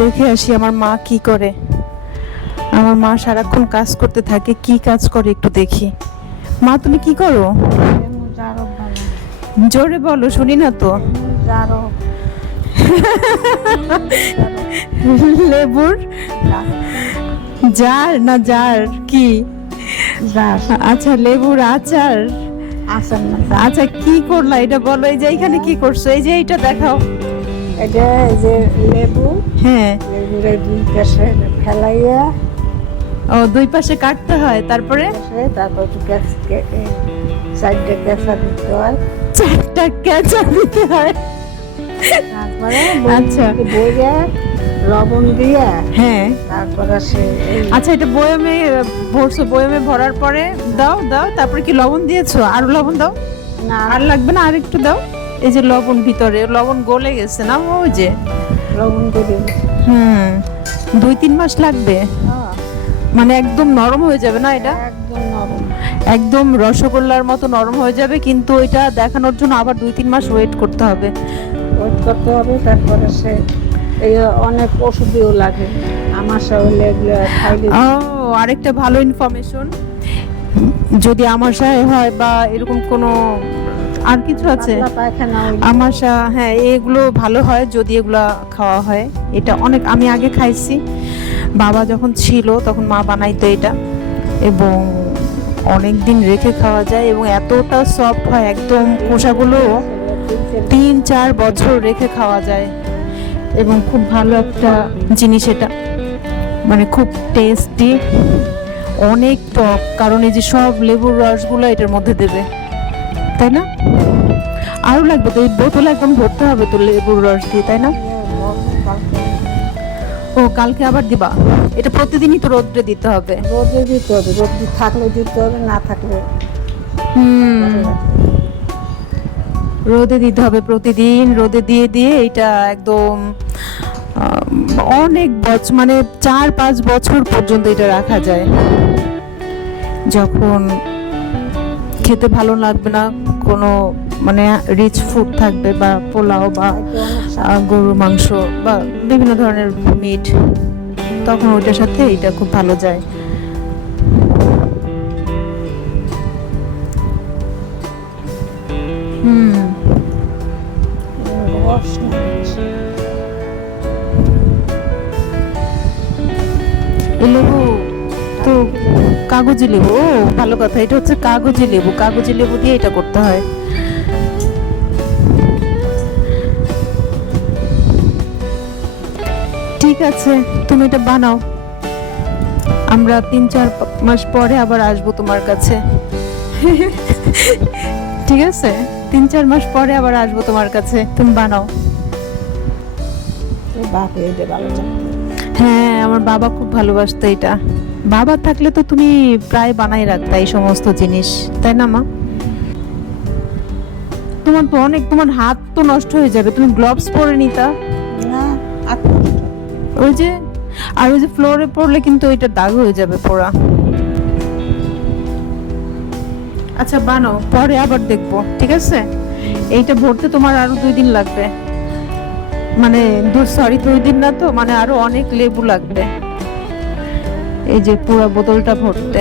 দেখে আসি আমার মা কি করে। আমার মা সারাক্ষণ কাজ করতে থাকে কি কাজ করে একটু দেখি। মা তুমি কি করো? জোরে বলো শুনি না তো। লেবুর? জার না জার কি? আচ্ছা লেবুর আচার। আচ্ছা কি করলা? এটা বলো এই যে এখানে কি করছ? এই যে এইটা দেখাও। এটা যে লেবু হ্যাঁ। লেবুর দুই পাশে ফেলাইয়া ও দুই পাশে কাটতে হয় তারপরে? তারপর সাইডে গ্যাসা দিতে হয়। চারটা কেঁচা দিতে হয়। তারপরে আচ্ছা। বইয়া লবণ দিয়া হ্যাঁ। তারপরে সে আচ্ছা এটা বয়ামে ভরছো বয়ামে ভরার পরে দাও দাও তারপরে কি লবণ দিয়েছ? আর লবণ দাও। না। আর লাগবে না আর একটু দাও। এই যে লবণ ভিতরে লবণ গলে গেছে না ওই যে? লবণ গলে হুম দুই তিন মাস লাগবে। হ্যাঁ, মানে একদম নরম হয়ে যাবে না এটা? একদম নরম। একদম রসগোল্লার মতো নরম হয়ে যাবে কিন্তু এটা দেখানোর জন্য আবার দুই তিন মাস ওয়েট করতে হবে। ওয়েট করতে হবে তারপরে সে এই অনেক ওষুধও লাগে। আমার সব এগুলো ও আরেকটা ভালো ইনফরমেশন যদি আমাশায় হয় বা এরকম কোনো আর কিছু আছে? আমাশা হ্যাঁ এগুলো ভালো হয় যদি এগুলো খাওয়া হয়। এটা অনেক আমি আগে খাইছি। বাবা যখন ছিল তখন মা বানাইতো এটা। এবং অনেক দিন রেখে খাওয়া যায় এবং এতটা সফট হয় একদম খোসাগুলো তিন চার বছর রেখে খাওয়া যায়। এবং খুব ভালো একটা জিনিস এটা। মানে খুব টেস্টি অনেক টক কারণ এই যে সব লেবুর রসগুলো এটার মধ্যে দেবে। তাই না? আরও লাগবে তো এই বোতল একদম ভরতে হবে তো লেবুর রস দিয়ে তাই না? ও কালকে আবার দিবা? এটা প্রতিদিনই তো রোদ্রে দিতে হবে। রোদে দিতে হবে রোদ থাকলে দিতে হবে না থাকলে হুম। রোদে দিতে হবে প্রতিদিন রোদে দিয়ে দিয়ে এটা একদম অনেক বছর মানে চার পাঁচ বছর পর্যন্ত এটা রাখা যায়। যখন খেতে ভালো লাগবে না কোনো মানে রিচ ফুড থাকবে বা পোলাও বা গরুর মাংস বা বিভিন্ন ধরনের মিট তখন ওইটার সাথে এটা খুব ভালো যায়। লেবু তো কাগজি লেবু, ও ভালো কথা, এটা হচ্ছে কাগজি লেবু কাগজি লেবু দিয়ে এটা করতে হয়। ঠিক আছে তুমি এটা বানাও। আমরা তিন চার মাস পরে আবার আসব তোমার কাছে। ঠিক আছে তিন চার মাস পরে আবার আসব তোমার কাছে। তুমি বানাও। হ্যাঁ আমার বাবা খুব ভালোবাসতো এটা। বাবা থাকলে তো তুমি প্রায় বানাই রাখতা এই সমস্ত জিনিস তাই না মা? তোমার তো অনেক তোমার হাত তো নষ্ট হয়ে যাবে তুমি গ্লোভস পরে নিতা। না ওই যে, আর ওই যে ফ্লোরে পড়লে কিন্তু ওইটা দাগ হয়ে যাবে পোড়া। আচ্ছা বানো পরে আবার দেখব, ঠিক আছে? এইটা ভরতে তোমার আরও দুই দিন লাগবে। মানে সরি দুই দিন না তো মানে আরও অনেক লেবু লাগবে। এই যে পুরো বোতলটা ভরতে।